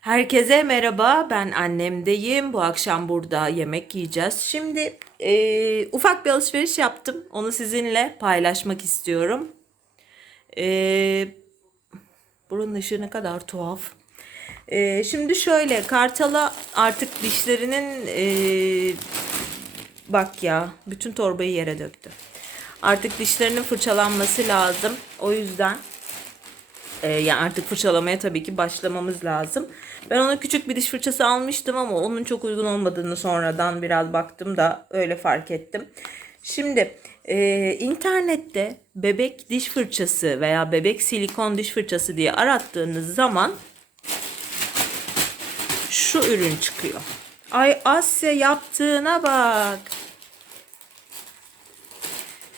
Herkese merhaba, ben annemdeyim. Bu akşam burada yemek yiyeceğiz. Şimdi e, ufak bir alışveriş yaptım. Onu sizinle paylaşmak istiyorum. E, buranın ışığı ne kadar tuhaf. E, şimdi şöyle, Kartal'a artık dişlerinin e, bak ya, bütün torbayı yere döktü. Artık dişlerinin fırçalanması lazım. O yüzden ee, yani artık fırçalamaya tabii ki başlamamız lazım. Ben ona küçük bir diş fırçası almıştım ama onun çok uygun olmadığını sonradan biraz baktım da öyle fark ettim. Şimdi e, internette bebek diş fırçası veya bebek silikon diş fırçası diye arattığınız zaman şu ürün çıkıyor. Ay Asya yaptığına bak.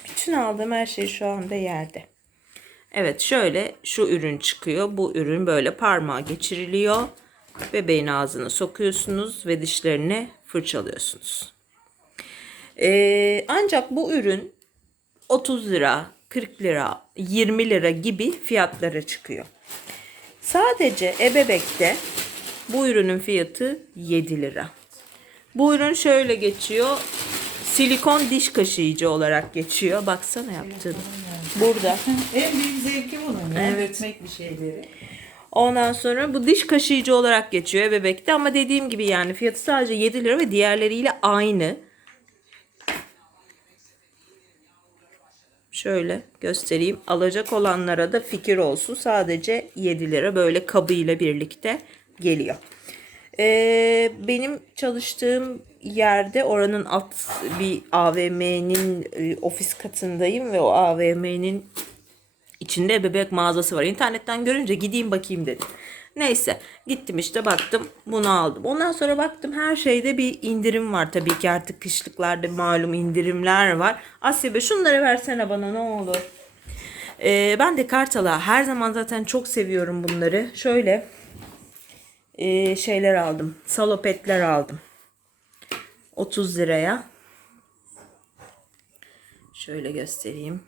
Bütün aldığım her şey şu anda yerde. Evet şöyle şu ürün çıkıyor. Bu ürün böyle parmağa geçiriliyor. Bebeğin ağzına sokuyorsunuz ve dişlerini fırçalıyorsunuz. Ee, ancak bu ürün 30 lira, 40 lira, 20 lira gibi fiyatlara çıkıyor. Sadece ebebekte bu ürünün fiyatı 7 lira. Bu ürün şöyle geçiyor. Silikon diş kaşıyıcı olarak geçiyor. Baksana yaptığını. Burada. En büyük zevki bunun ya. Evet. Etmek bir şeyleri. Ondan sonra bu diş kaşıyıcı olarak geçiyor bebekte ama dediğim gibi yani fiyatı sadece 7 lira ve diğerleriyle aynı. Şöyle göstereyim. Alacak olanlara da fikir olsun. Sadece 7 lira böyle kabıyla birlikte geliyor. Ee, benim çalıştığım yerde oranın alt bir AVM'nin e, ofis katındayım ve o AVM'nin İçinde bebek mağazası var. İnternetten görünce gideyim bakayım dedim. Neyse gittim işte baktım bunu aldım. Ondan sonra baktım her şeyde bir indirim var. Tabii ki artık kışlıklarda malum indirimler var. Asya Bey şunları versene bana ne olur. Ee, ben de Kartal'a her zaman zaten çok seviyorum bunları. Şöyle e, şeyler aldım. Salopetler aldım. 30 liraya. Şöyle göstereyim.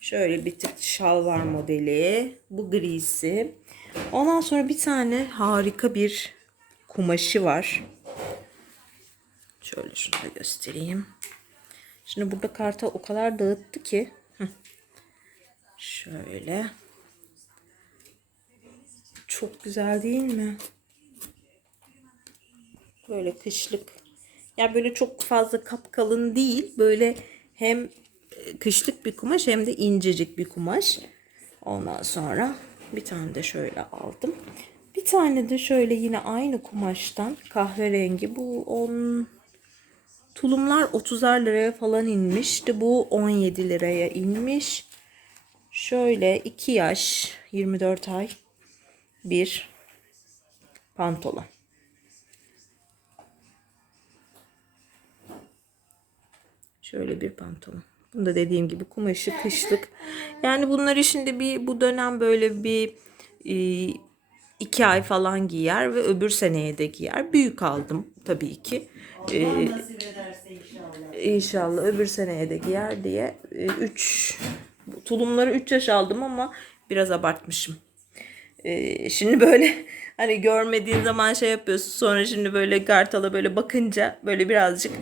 Şöyle bir tık şalvar modeli. Bu grisi. Ondan sonra bir tane harika bir kumaşı var. Şöyle şunu da göstereyim. Şimdi burada karta o kadar dağıttı ki. Şöyle. Çok güzel değil mi? Böyle kışlık. Ya böyle çok fazla kapkalın değil. Böyle hem kışlık bir kumaş hem de incecik bir kumaş. Ondan sonra bir tane de şöyle aldım. Bir tane de şöyle yine aynı kumaştan kahverengi. Bu 10 tulumlar 30'ar liraya falan inmişti. Bu 17 liraya inmiş. Şöyle 2 yaş 24 ay bir pantolon. Şöyle bir pantolon. Bunu da dediğim gibi kumaşı kışlık. Yani bunları şimdi bir bu dönem böyle bir e, iki ay falan giyer ve öbür seneye de giyer. Büyük aldım tabii ki. E, ederse inşallah. İnşallah öbür seneye de giyer diye 3 tulumları 3 yaş aldım ama biraz abartmışım. Ee, şimdi böyle hani görmediğin zaman şey yapıyorsun sonra şimdi böyle kartala böyle bakınca böyle birazcık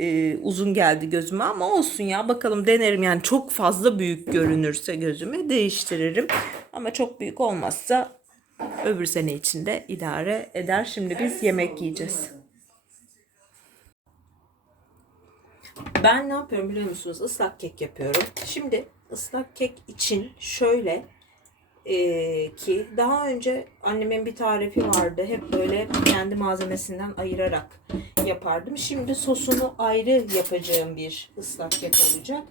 e, uzun geldi gözüme ama olsun ya bakalım denerim yani çok fazla büyük görünürse gözüme değiştiririm ama çok büyük olmazsa öbür sene içinde idare eder. Şimdi biz yemek yiyeceğiz. Ben ne yapıyorum biliyor musunuz? Islak kek yapıyorum. Şimdi ıslak kek için şöyle e, ki daha önce annemin bir tarifi vardı. Hep böyle kendi malzemesinden ayırarak yapardım. Şimdi sosunu ayrı yapacağım bir ıslak kek olacak.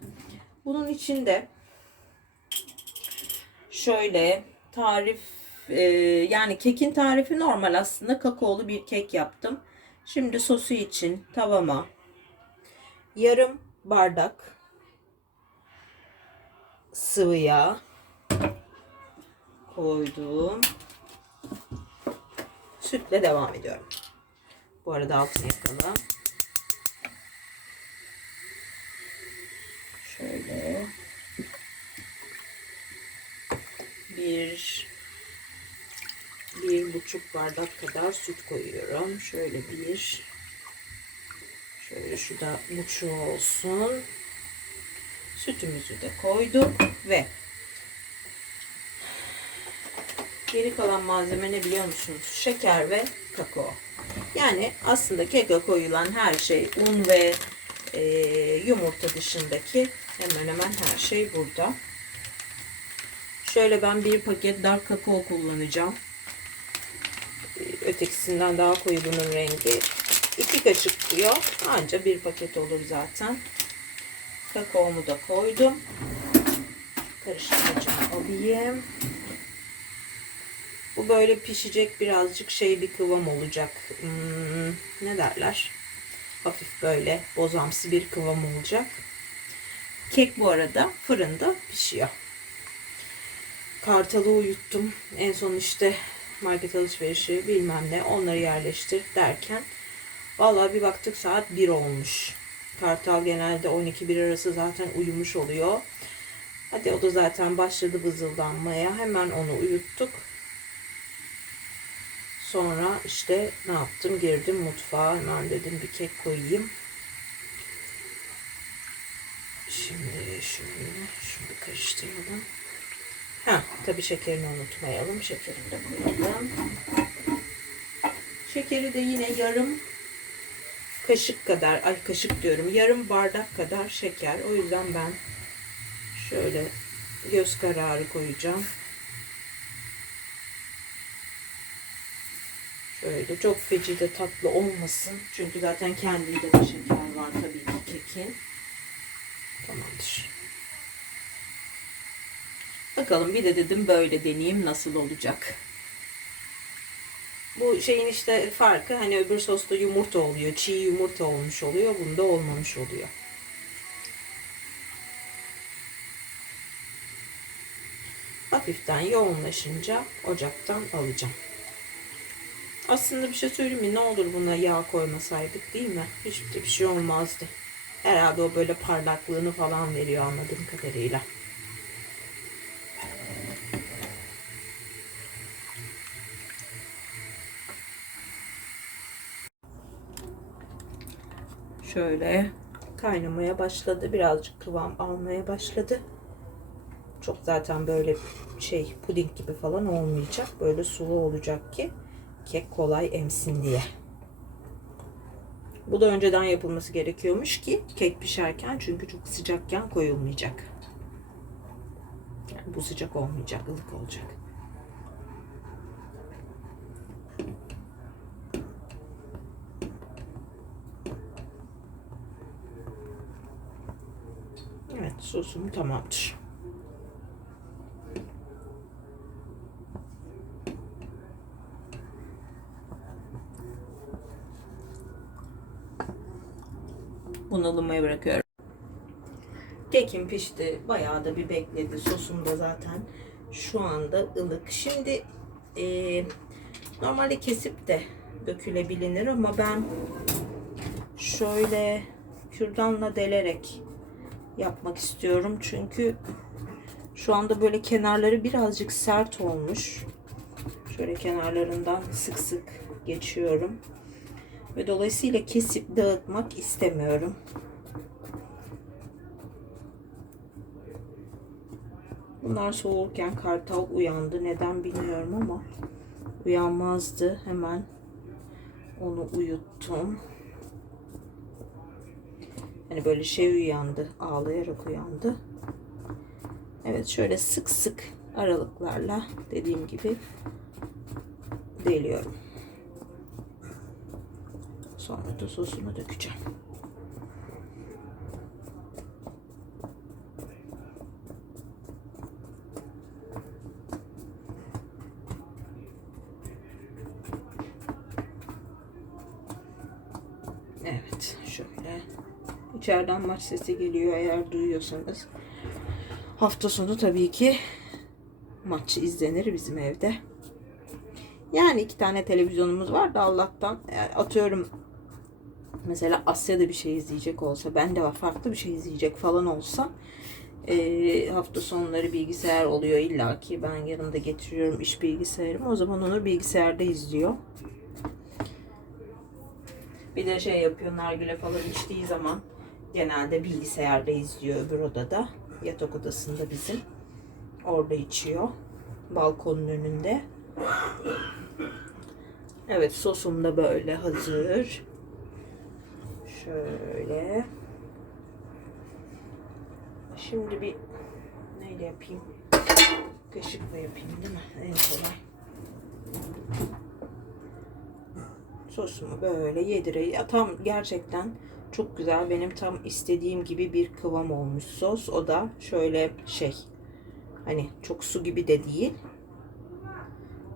Bunun için de şöyle tarif e, yani kekin tarifi normal aslında kakaolu bir kek yaptım. Şimdi sosu için tavama yarım bardak sıvı yağ koydum. Sütle devam ediyorum. Bu arada altını yakalım. Şöyle. bir bir buçuk bardak kadar süt koyuyorum. Şöyle bir şöyle şu da buçuğu olsun. Sütümüzü de koyduk ve geri kalan malzeme ne biliyor musunuz? Şeker ve kakao. Yani aslında keke koyulan her şey un ve e, yumurta dışındaki hemen hemen her şey burada. Şöyle ben bir paket dark kakao kullanacağım. Ötekisinden daha koyu bunun rengi. 2 kaşık diyor. Anca bir paket olur zaten. Kakaomu da koydum. Karıştıracağım alayım. Bu böyle pişecek birazcık şey bir kıvam olacak. Hmm, ne derler? Hafif böyle bozamsı bir kıvam olacak. Kek bu arada fırında pişiyor. Kartalı uyuttum. En son işte market alışverişi bilmem ne onları yerleştir derken vallahi bir baktık saat 1 olmuş. Kartal genelde 12-1 arası zaten uyumuş oluyor. Hadi o da zaten başladı vızıldanmaya. Hemen onu uyuttuk. Sonra işte ne yaptım? Girdim mutfağa. Hemen dedim bir kek koyayım. Şimdi şunu bir karıştıralım. Ha, tabii şekerini unutmayalım. Şekerini de koyalım. Şekeri de yine yarım kaşık kadar, ay kaşık diyorum, yarım bardak kadar şeker. O yüzden ben şöyle göz kararı koyacağım. Şöyle çok feci de tatlı olmasın. Çünkü zaten kendinde de şeker var tabii ki kekin. Tamamdır. Bakalım bir de dedim böyle deneyeyim nasıl olacak. Bu şeyin işte farkı hani öbür sosta yumurta oluyor. Çiğ yumurta olmuş oluyor. Bunda olmamış oluyor. Hafiften yoğunlaşınca ocaktan alacağım. Aslında bir şey söyleyeyim mi? Ne olur buna yağ koymasaydık değil mi? Hiçbir bir şey olmazdı. Herhalde o böyle parlaklığını falan veriyor anladığım kadarıyla. Şöyle kaynamaya başladı. Birazcık kıvam almaya başladı. Çok zaten böyle şey puding gibi falan olmayacak. Böyle sulu olacak ki kek kolay emsin diye. Bu da önceden yapılması gerekiyormuş ki kek pişerken çünkü çok sıcakken koyulmayacak. Yani bu sıcak olmayacak, ılık olacak. Evet, sosum tamamdır. Bunu ılımaya bırakıyorum. Kekim pişti. Bayağı da bir bekledi. Sosum da zaten şu anda ılık. Şimdi e, normalde kesip de dökülebilir ama ben şöyle kürdanla delerek yapmak istiyorum. Çünkü şu anda böyle kenarları birazcık sert olmuş. Şöyle kenarlarından sık sık geçiyorum. Ve dolayısıyla kesip dağıtmak istemiyorum. Bunlar soğurken kartal uyandı. Neden bilmiyorum ama uyanmazdı. Hemen onu uyuttum. Hani böyle şey uyandı. Ağlayarak uyandı. Evet şöyle sık sık aralıklarla dediğim gibi deliyorum. Sonra da sosunu dökeceğim. Evet şöyle. İçeriden maç sesi geliyor eğer duyuyorsanız. Hafta sonu tabii ki maç izlenir bizim evde. Yani iki tane televizyonumuz var da Allah'tan atıyorum mesela Asya'da bir şey izleyecek olsa ben de farklı bir şey izleyecek falan olsa Ee, hafta sonları bilgisayar oluyor illaki ben yanımda getiriyorum iş bilgisayarımı o zaman onu bilgisayarda izliyor. Bir de şey yapıyor nargile falan içtiği zaman genelde bilgisayarda izliyor öbür odada. Yatak odasında bizim. Orada içiyor. Balkonun önünde. Evet sosum da böyle hazır. Şöyle. Şimdi bir neyle yapayım? Kaşıkla yapayım değil mi? En kolay. Sosumu böyle yedireyim. Ya tam gerçekten çok güzel. Benim tam istediğim gibi bir kıvam olmuş sos. O da şöyle şey. Hani çok su gibi de değil.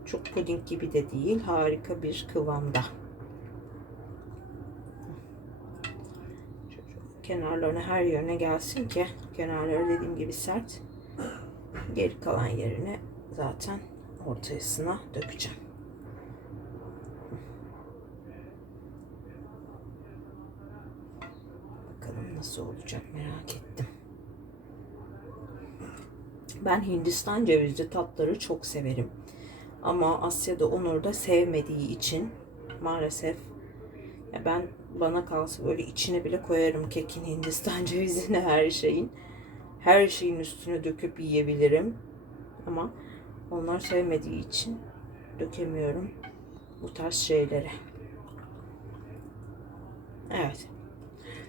Çok puding gibi de değil. Harika bir kıvamda. Şöyle Kenarlarına her yerine gelsin ki kenarları dediğim gibi sert. Geri kalan yerine zaten ortasına dökeceğim. Bakalım nasıl olacak merak ettim. Ben Hindistan cevizli tatları çok severim. Ama Asya'da Onur da sevmediği için maalesef ben bana kalsa böyle içine bile koyarım kekin Hindistan cevizini her şeyin. Her şeyin üstüne döküp yiyebilirim. Ama onlar sevmediği için dökemiyorum bu tarz şeylere. Evet.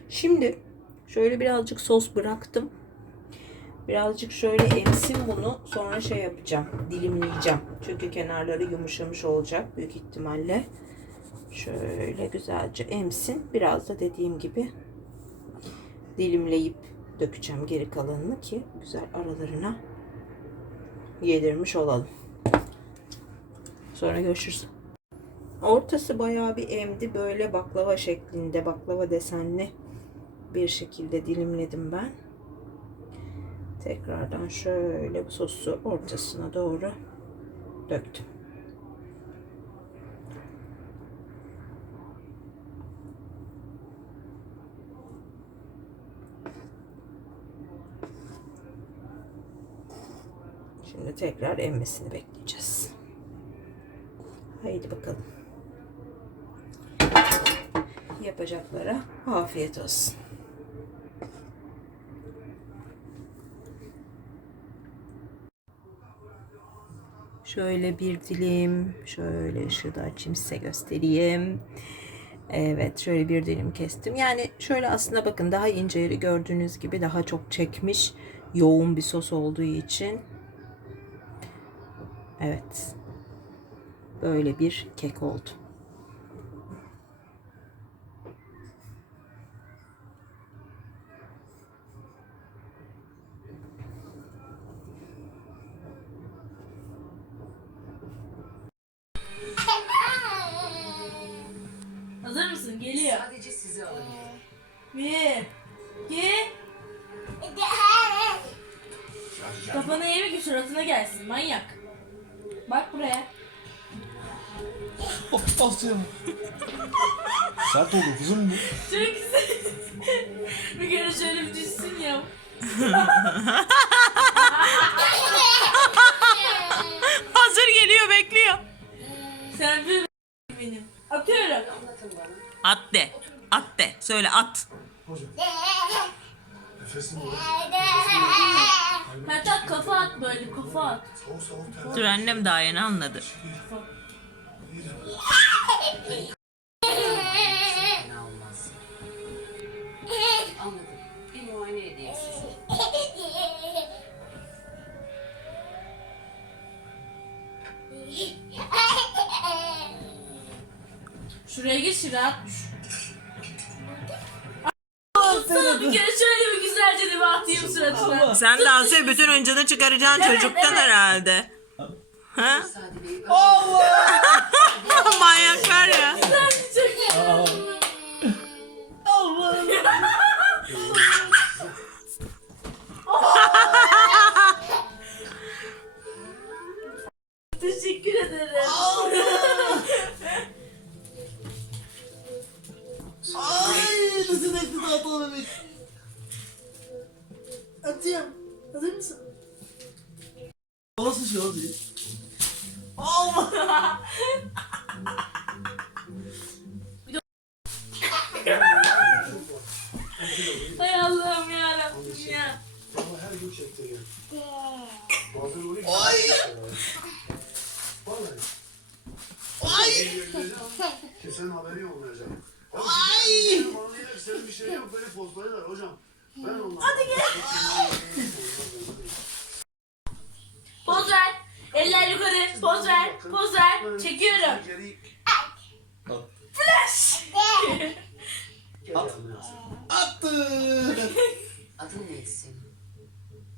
Şimdi şöyle birazcık sos bıraktım. Birazcık şöyle emsin bunu. Sonra şey yapacağım. Dilimleyeceğim. Çünkü kenarları yumuşamış olacak büyük ihtimalle. Şöyle güzelce emsin. Biraz da dediğim gibi dilimleyip dökeceğim geri kalanını ki güzel aralarına yedirmiş olalım. Sonra görüşürüz. Ortası bayağı bir emdi. Böyle baklava şeklinde, baklava desenli bir şekilde dilimledim ben. Tekrardan şöyle bu sosu ortasına doğru döktüm. Şimdi tekrar emmesini bekleyeceğiz. Haydi bakalım. Yapacaklara afiyet olsun. Şöyle bir dilim, şöyle ışığı açayım size göstereyim. Evet, şöyle bir dilim kestim. Yani şöyle aslında bakın daha ince yeri gördüğünüz gibi daha çok çekmiş. Yoğun bir sos olduğu için. Evet. Böyle bir kek oldu. Hazır mısın? Geliyor. Sadece sizi alabilirim. Bir, iki. Kafana yeme ki suratına gelsin manyak. Bak buraya. Atıyorum. Sert oldu kızım bu. Çok güzel. bir kere şöyle bir düşsün ya. Hazır geliyor, bekliyor. Sen bir benim. Atıyorum. At de. At de. Söyle at. Nefesim bu. Hatta kafa at böyle kafa at. Dur annem daha yeni anladı. Şuraya geç şuraya at düş. Sana bir kere şöyle de bir atayım suratına. Sen daha sonra bütün oyuncunu çıkaracaksın Evet, çocuktan evet. herhalde. Ha? Bey, Manyaklar ya. Teşekkür ederim. Ay nasıl nefes atalım bebek. Atıyorum. hadi. Olmadı. Hay Allah'ım yarabbim ya. Ama her gün çektiriyor. Bazen oraya Ay! Vallahi. Ay! Kimsenin haberi olmayacak. Ay! Anlayarak senin bir şey yok böyle pozlayırlar hocam. Hadi gel. Poz ver. Eller yukarı. Poz ver. Poz ver. Çekiyorum. Flash. At. Attı. Adın neydi senin?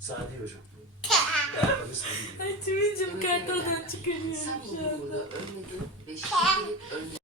Sadi hocam. Ay tümüncüm kartondan çıkarıyorum Sen şu anda. burada ölmedin ve şimdi ölmedin.